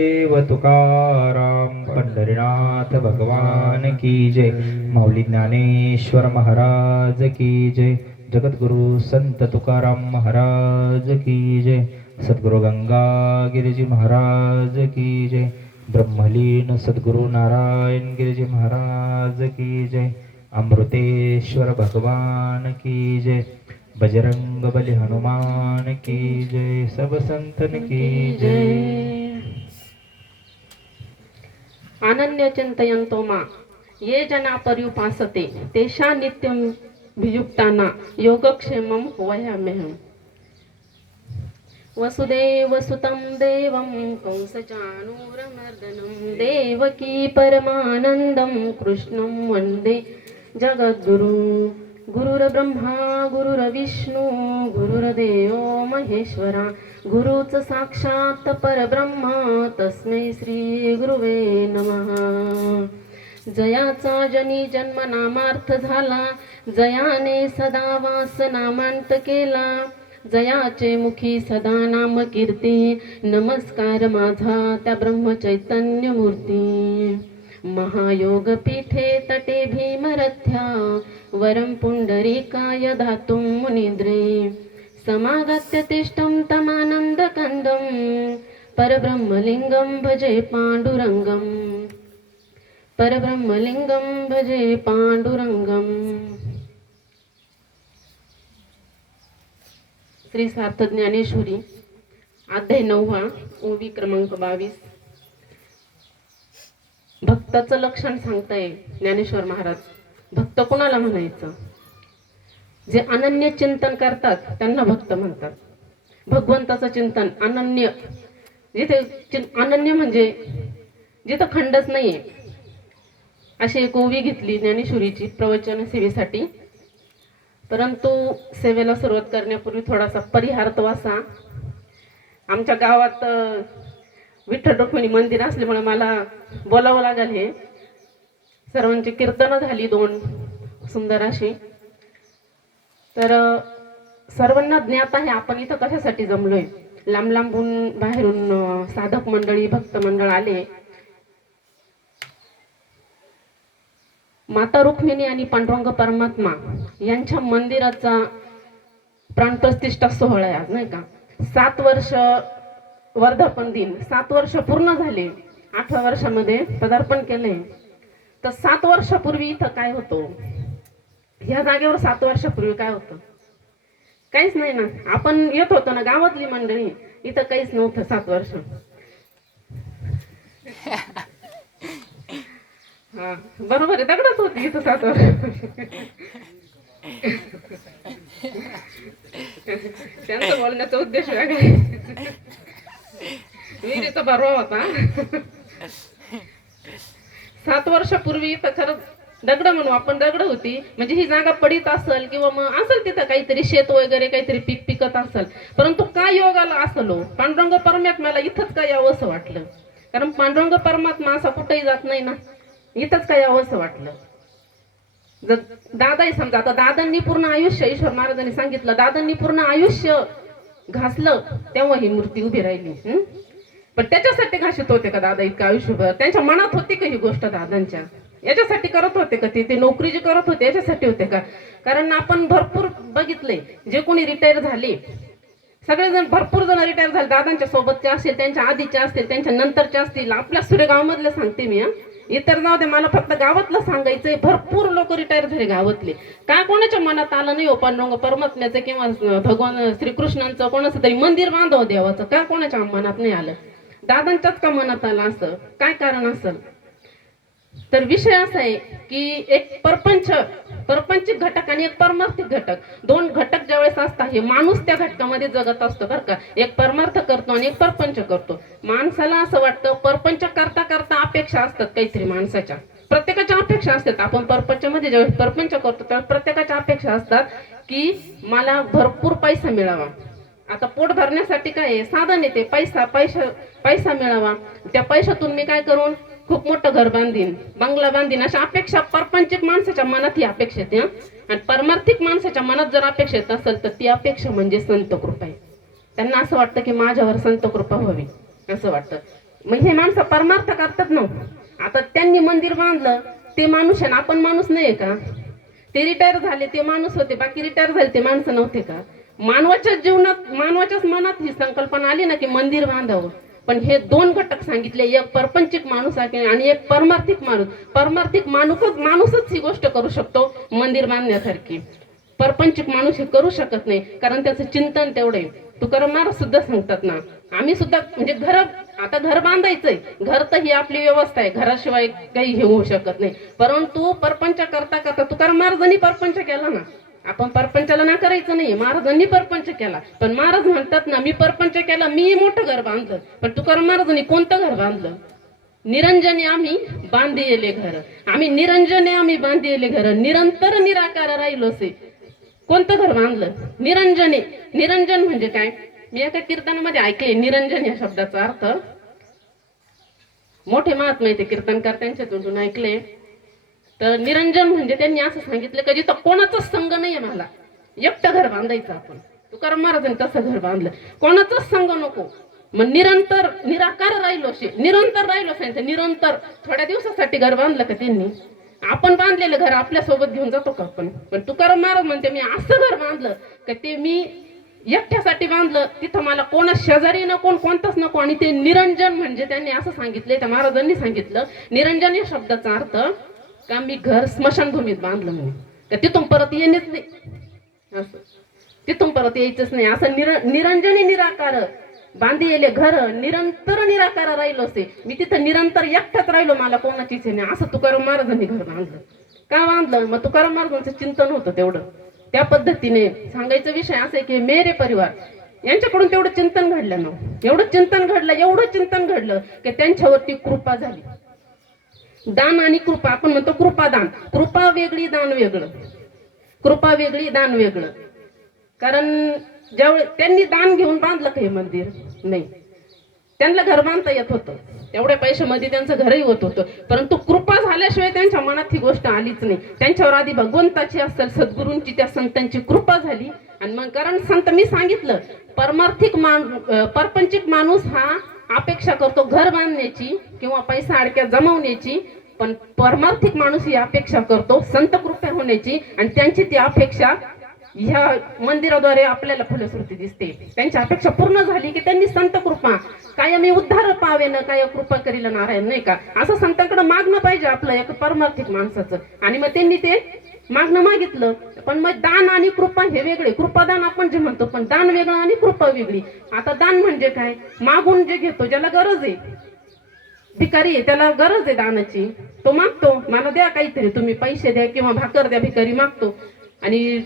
देव तुकाराम पंढरीनाथ भगवान की जय. माऊली ज्ञानेश्वर महाराज की जय. जगद्गुरु संत तुकाराम महाराज की जय. सद्गुरु गंगा गिरिजी महाराज की जय. ब्रह्मलीन सद्गुरु नारायण गिरिजी महाराज की जय. अमृतेश्वर भगवान की जय. बजरंग बली हनुमान की जय. सब संतन की जय. अनन्य चिंतयंतो मा ये जना पर्युपासते तेषा नित्यं वियुक्ताना योगक्षेमं वसुदेव वसुदेवसुतं देवं कंसचाणूरमर्दनं देवकी परमानन्दं कृष्णं वन्दे जगद्गुरु। गुरुर्ब्रह्मा गुरुर्विष्णू गुरुर्देवो महेश्वरा। गुरुच साक्षात परब्रह्म तस्मै श्री गुरुवे नमः. जयाचा जनी जन्म नामार्थ झाला जयाने सदा वास नामांत केला. जयाचे मुखी सदा नाम कीर्ती नमस्कार माझा त्या ब्रह्मचैतन्य मूर्ती. महायोग पीठे तटे भीमरथ्या वरं पुंडरीकाय धातुं मुनिद्रे. समागत्य तिष्ठं तमानन्दकन्दं परब्रह्मलिङ्गं भजे पाण्डुरङ्गम्। परब्रह्मलिङ्गं भजे पाण्डुरङ्गम्। श्री सार्थ ज्ञानेश्वरी अध्याय नववा ओवी क्रमांक बावीस. भक्ताचं लक्षण सांगताय ज्ञानेश्वर महाराज. भक्त कोणाला म्हणायचं? जे अनन्य चिंतन करतात त्यांना भक्त म्हणतात. भगवंताचं चिंतन अनन्य जिथे चिं- अनन्य म्हणजे जिथं खंडच नाहीये. अशी एक ओवी घेतली ज्ञानेश्वरीची प्रवचन सेवेसाठी. परंतु सेवेला सुरुवात करण्यापूर्वी थोडासा परिहार्थ वासा आमच्या गावात विठ्ठल रुक्मिणी मंदिर असल्यामुळे मला बोलावं लागेल हे. सर्वांची कीर्तनं झाली दोन सुंदर अशी. तर सर्वांना ज्ञात आहे आपण इथं कशासाठी जमलोय? लांब लांबून बाहेरून साधक मंडळी भक्त मंडळ आले. माता रुक्मिणी आणि पांडुरंग परमात्मा यांच्या मंदिराचा प्राणप्रतिष्ठा सोहळा आहे आज नाही का? सात वर्ष वर्धापन दिन सात वर्ष पूर्ण झाले आठव्या वर्षामध्ये पदार्पण केले तर सात वर्षापूर्वी इथं काय होतं? ह्या जागेवर सात वर्षापूर्वी काय होतं? काहीच नाही ना. आपण येत होतो ना गावातली मंडळी. इथं काहीच नव्हतं सात वर्ष. हा. बरोबर आहे. दगडच होती इथं सात वर्ष. त्यांचा बोलण्याचा उद्देश वेगळा आहे. विहिरीचा बरवा होता. सात वर्षापूर्वी इथं खरं दगड म्हणू आपण दगड होती. म्हणजे ही जागा पडीत असेल किंवा मग असेल तिथं काहीतरी शेत वगैरे काहीतरी पीक पिकत असेल. परंतु काय योग आला असलो? पांडुरंग परमात्म्याला इथंच काय यावं असं वाटलं? कारण पांडुरंग परमात्मा असा कुठेही जात नाही ना. इथंच काय यावं असं वाटलं? जर दादाही समजा आता दादांनी पूर्ण आयुष्य ईश्वर महाराजांनी सांगितलं दादांनी पूर्ण आयुष्य घासलं तेव्हा ही मूर्ती उभी राहिली. पण त्याच्यासाठी घासत होते का दादा इतकं आयुष्यभर? त्यांच्या मनात होती का ही गोष्ट दादांच्या? याच्यासाठी करत होते का ते? नोकरी जे करत होते याच्यासाठी होते का? कारण आपण भरपूर बघितले जे कोणी रिटायर झाले सगळेजण भरपूर जण रिटायर झाले. दादांच्या सोबतचे असतील त्यांच्या आधीचे असतील त्यांच्या नंतरचे असतील. आपल्या सुरेगावमधले सांगते मी इतर जाऊ दे मला फक्त गावातलं सांगायचंय भरपूर लोक रिटायर झाले गावातले. काय कोणाच्या मनात आलं नाही हो पांडुरंग परमात्म्याचं किंवा भगवान श्रीकृष्णांचं कोणाचं तरी मंदिर बांधव देवाचं? काय कोणाच्या मनात नाही आलं? दादांच्याच का मनात आलं असं? काय कारण असेल? तर विषय असा आहे की एक परपंच परपंचिक घटक आणि एक परमार्थिक घटक. दोन घटक ज्यावेळेस असतात हे माणूस त्या घटकामध्ये जगत असतो बरं का. एक परमार्थ करतो आणि एक परपंच करतो. माणसाला असं वाटतं परपंच करता करता अपेक्षा असतात काहीतरी माणसाच्या. प्रत्येकाच्या अपेक्षा असतात. आपण परपंचमध्ये ज्यावेळेस परपंच करतो त्यावेळेस प्रत्येकाच्या अपेक्षा असतात की मला भरपूर पैसा मिळावा. आता पोट भरण्यासाठी काय आहे? साधन येते पैसा पैसा पैसा मिळावा. त्या पैशातून मी काय करून? खूप मोठं घर बांधीन. बंगला बांधीन. अशा अपेक्षा परपंचिक माणसाच्या मनात ही अपेक्षा येते आणि परमार्थिक माणसाच्या मनात जर अपेक्षा येत असेल तर ती अपेक्षा म्हणजे संत कृपा आहे. त्यांना असं वाटतं की माझ्यावर संत कृपा व्हावी असं वाटतं. मग हे माणसं परमार्थ करतात ना हो. आता त्यांनी मंदिर बांधलं ते माणूस आहे ना आपण माणूस नाही का? ते रिटायर झाले ते माणूस होते बाकी रिटायर झाले ते माणसं नव्हते का? मानवाच्या जीवनात मानवाच्याच मनात ही संकल्पना आली ना की मंदिर बांधावं. पण हे दोन घटक सांगितले एक परपंचिक माणूस आहे आणि एक परमार्थिक माणूस. परमार्थिक माणूसच माणूसच ही गोष्ट करू शकतो मंदिर बांधण्यासारखी. परपंचिक माणूस हे करू शकत नाही कारण त्याचं चिंतन तेवढे तुकारामार तुकाराम महाराज सुद्धा सांगतात ना आम्ही सुद्धा म्हणजे घर आता घर बांधायचंय. घर तर ही आपली व्यवस्था आहे. घराशिवाय काही हे होऊ शकत नाही. परंतु परपंच करता करता तुकाराम महाराजांनी परपंच केला ना. आपण परपंचाला ना करायचं नाही महाराजांनी परपंच केला. पण महाराज म्हणतात ना मी परपंच केला मी मोठं घर बांधलं. पण तुकाराम महाराजांनी कोणतं घर बांधलं? निरंजने आम्ही बांधिले घर. आम्ही निरंजने आम्ही बांधिले घर. निरंतर निराकार राहिलो से. कोणतं घर बांधलं? निरंजने. निरंजन म्हणजे काय? मी एका कीर्तनामध्ये ऐकले निरंजन या शब्दाचा अर्थ. मोठे महात्मा इथे कीर्तनकार त्यांच्या तोंडून ऐकले. तर निरंजन म्हणजे त्यांनी असं सांगितलं का जिथं कोणाचाच संघ नाहीये मला एकटं घर बांधायचं आपण. तुकाराम महाराजांनी तसं घर बांधलं. कोणाचाच संघ नको. मग निरंतर निराकार राहिलो शे निरंतर राहिलो सांगितलं निरंतर थोड्या दिवसासाठी घर बांधलं का त्यांनी? आपण बांधलेलं घर आपल्यासोबत घेऊन जातो का आपण? पण तुकाराम महाराज म्हणते मी असं घर बांधलं का ते मी एकट्यासाठी बांधलं. तिथं मला कोणा शेजारी नको कोण कोणताच नको. आणि ते निरंजन म्हणजे त्यांनी असं सांगितलं त्या महाराजांनी सांगितलं. निरंजन या शब्दाचा अर्थ का मी घर स्मशानभूमीत बांधलं म्हणून? का तिथून परत येणेच नाही? असं. तिथून परत यायचंच नाही. असं निर निरंजनी निराकार बांधिले घर निरंतर निराकार राहिलो असते मी तिथं निरंतर एकटाच राहिलो मला कोणाचीच हे नाही. असं तुकाराम महाराजांनी घर बांधलं. का बांधलं? मग तुकाराम महाराजांचं चिंतन होतं तेवढं. त्या पद्धतीने सांगायचा विषय असा आहे की मेरे परिवार यांच्याकडून तेवढं चिंतन घडलं ना. एवढं चिंतन घडलं एवढं चिंतन घडलं की त्यांच्यावरती कृपा झाली. दान आणि कृपा आपण म्हणतो कृपादान. कृपा वेगळी दान वेगळं. कृपा वेगळी दान वेगळं. कारण ज्यावेळी त्यांनी दान घेऊन बांधलं का हे मंदिर? नाही. त्यांना घर बांधता येत होतं. तेवढ्या पैशामध्ये त्यांचं घरही होत होतं. परंतु कृपा झाल्याशिवाय त्यांच्या मनात ही गोष्ट आलीच नाही. त्यांच्यावर आधी भगवंताची असेल सद्गुरूंची त्या संतांची कृपा झाली. आणि मग कारण संत मी सांगितलं परमार्थिक मान परपंचिक माणूस हा अपेक्षा करतो घर बांधण्याची किंवा पैसा अडक्या जमवण्याची पण परमार्थिक माणूस ही अपेक्षा करतो संत कृपा होण्याची आणि त्यांची ती अपेक्षा ह्या मंदिराद्वारे आपल्याला फलश्रुती दिसते. त्यांची अपेक्षा पूर्ण झाली की त्यांनी संत कृपा काय मी उद्धार पावे ना काय कृपा करील नारायण नाही का? असं संतांकडे मागणं पाहिजे आपलं एक परमार्थिक माणसाचं. आणि मग त्यांनी ते मागणं मागितलं पण मग दान आणि कृपा हे वेगळे. कृपादान आपण जे म्हणतो पण दान वेगळं आणि कृपा वेगळी. आता दान म्हणजे काय? मागून जे घेतो ज्याला गरज आहे. भिकारी आहे त्याला गरज आहे दानाची. तो मागतो मला द्या काहीतरी तुम्ही पैसे द्या किंवा भाकर द्या भिकारी मागतो. आणि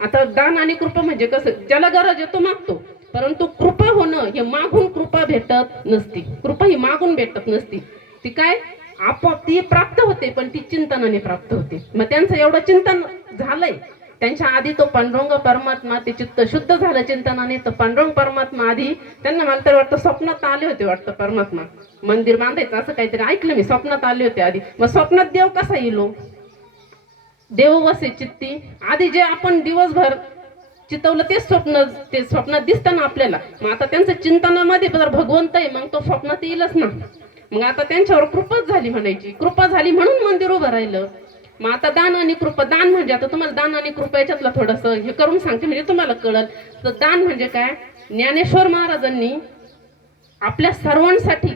आता दान आणि कृपा म्हणजे कसं? ज्याला गरज आहे तो मागतो. परंतु कृपा होणं हे मागून कृपा भेटत नसती. कृपा ही मागून भेटत नसती. ती काय? आपोआप ती प्राप्त होते पण ती चिंतनाने प्राप्त होते. मग त्यांचं एवढं चिंतन झालंय. त्यांच्या आधी तो पांडुरंग परमात्मा ते चित्त शुद्ध झालं चिंतनाने तर पांडुरंग परमात्मा आधी त्यांना मला तर वाटतं स्वप्नात आले होते वाटतं परमात्मा. मंदिर बांधायचं असं काहीतरी ऐकलं मी स्वप्नात आले होते आधी. मग स्वप्नात देव कसा येलो? देव वसे चित्ती. आधी जे आपण दिवसभर चितवलं तेच स्वप्न ते स्वप्नात दिसतं ना आपल्याला. मग आता त्यांचं चिंतनामध्ये जर भगवंत आहे मग तो स्वप्नात येईलच ना. मग आता त्यांच्यावर कृपाच झाली म्हणायची. कृपा झाली म्हणून मंदिर उभं राहिलं. मग आता दान आणि कृपा दान म्हणजे आता तुम्हाला दान आणि कृपा याच्यातलं थोडंसं हे करून सांगते म्हणजे तुम्हाला कळल. तर दान म्हणजे काय? ज्ञानेश्वर महाराजांनी आपल्या सर्वांसाठी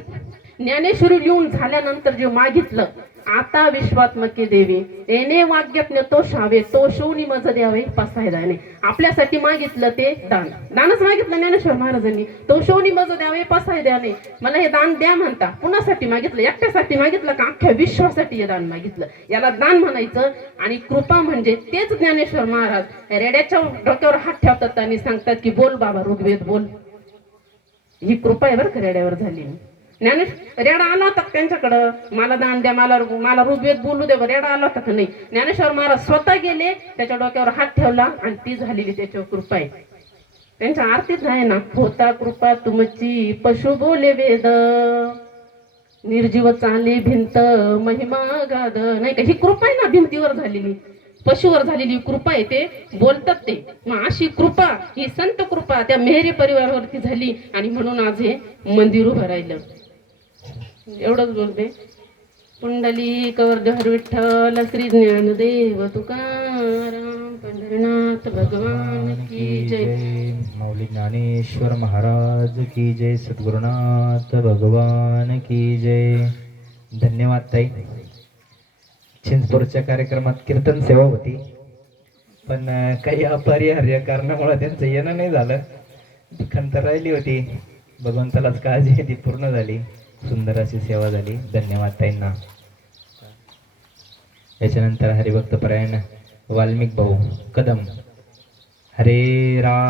ज्ञानेश्वरी लिहून झाल्यानंतर जे मागितलं आता विश्वात्मके देवी. येणे वाग्यज्ञ तो शावे तो शोनी मज द्यावे पसायदाने आपल्यासाठी मागितलं ते दान. दानच मागितलं ज्ञानेश्वर महाराजांनी. तो शोनी मज द्यावे पसायदाने मला हे दान द्या म्हणता. कुणासाठी मागितलं? एकट्यासाठी मागितलं का? अख्ख्या विश्वासाठी हे दान मागितलं. याला दान म्हणायचं आणि कृपा म्हणजे तेच ज्ञानेश्वर महाराज रेड्याच्या डोक्यावर हात ठेवतात आणि सांगतात की बोल बाबा ऋग्वेद बोल. ही कृपा आहे बरं का रेड्यावर झाली. ज्ञानेश रेडा आला होता त्यांच्याकडं? मला दान द्या मला मला ऋग्वेद बोलू दे रेडा आला होता का नाही? ज्ञानेश्वर महाराज स्वतः गेले त्याच्या डोक्यावर हात ठेवला आणि ती झालेली त्याच्यावर कृपा आहे. त्यांच्या आरतीच आहे ना होता कृपा तुमची पशु बोले वेद. निर्जीव चाले भिंत महिमा गाद. नाही का ही कृपा आहे ना भिंतीवर झालेली. पशुवर झालेली कृपा आहे ते बोलतात ते. मग अशी कृपा ही संत कृपा त्या मेहरी परिवारावरती झाली आणि म्हणून आज हे मंदिर उभं राहिलं. एवढंच बोलते. पुंडली कवर हर विठ्ठल श्री ज्ञानदेव तुकाराम पंढरीनाथ भगवान की जय. माऊली ज्ञानेश्वर महाराज की जय. सद्गुरुनाथ भगवान की जय. धन्यवाद ताई. चिंचपूरच्या कार्यक्रमात कीर्तन सेवा होती. पण काही अपरिहार्य कारणामुळे त्यांचं येणं नाही झालं. खंत राहिली होती. भगवंतालाच काळजी ती पूर्ण झाली. सुंदर अशी सेवा झाली. धन्यवाद ताईंना. याच्यानंतर हरिभक्त परायण वाल्मिक भाऊ कदम. हरे राम